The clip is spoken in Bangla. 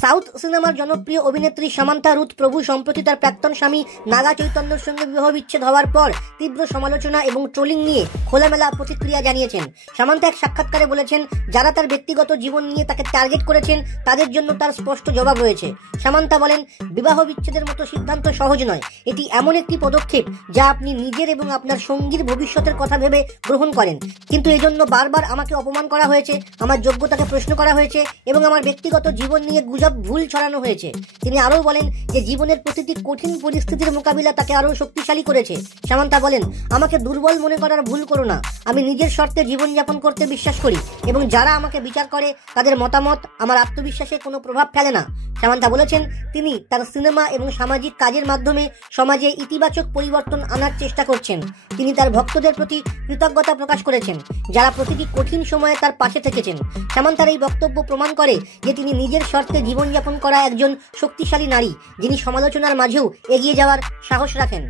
সাউথ সিনেমার জনপ্রিয় অভিনেত্রী সামান্থা রুথ প্রভু সম্প্রতি তার প্রাক্তন স্বামী নাগা চৈতন্যর সঙ্গে বিবাহ বিচ্ছেদ হওয়ার পর তীব্র সমালোচনা এবং ট্রোলিং নিয়ে খোলামেলা প্রতিক্রিয়া জানিয়েছেন। সামান্থা এক সাক্ষাৎকারে বলেছেন, যারা তার ব্যক্তিগত জীবন নিয়ে তাকে টার্গেট করেছেন তাদের জন্য তার স্পষ্ট জবাব রয়েছে। সামান্থা বলেন, বিবাহ বিচ্ছেদের মতো সিদ্ধান্ত সহজ নয়। এটি এমন একটি পদক্ষেপ যা আপনি নিজের এবং আপনার সঙ্গীর ভবিষ্যতের কথা ভেবে গ্রহণ করেন, কিন্তু এজন্য বারবার আমাকে অপমান করা হয়েছে, আমার যোগ্যতাকে প্রশ্ন করা হয়েছে এবং আমার ব্যক্তিগত জীবন নিয়ে গুজব ভুল ছড়ানো হয়েছে। তিনি আরও বলেন যে জীবনের প্রতিটি কঠিন পরিস্থিতির মোকাবিলা তাকে আরও শক্তিশালী করেছে। সামান্থা বলেন, আমাকে দুর্বল মনে করার ভুল করো না। আমি নিজের শর্তে জীবনযাপন করতে বিশ্বাস করি এবং যারা আমাকে বিচার করে তাদের মতামত আমার আত্মবিশ্বাসে কোনো প্রভাব ফেলে না। সামান্থা বলেছেন, তিনি তার সিনেমা এবং সামাজিক কাজের মাধ্যমে সমাজে ইতিবাচক পরিবর্তন আনার চেষ্টা করছেন। তিনি তার ভক্তদের প্রতি কৃতজ্ঞতা প্রকাশ করেছেন, যারা প্রতিটি কঠিন সময়ে তার পাশে থেকেছেন। সামান্থার এই বক্তব্য প্রমাণ করে যে তিনি নিজের শর্তে জীবনযাপন করা একজন শক্তিশালী নারী, যিনি সমালোচনার মাঝেও এগিয়ে যাওয়ার সাহস রাখেন।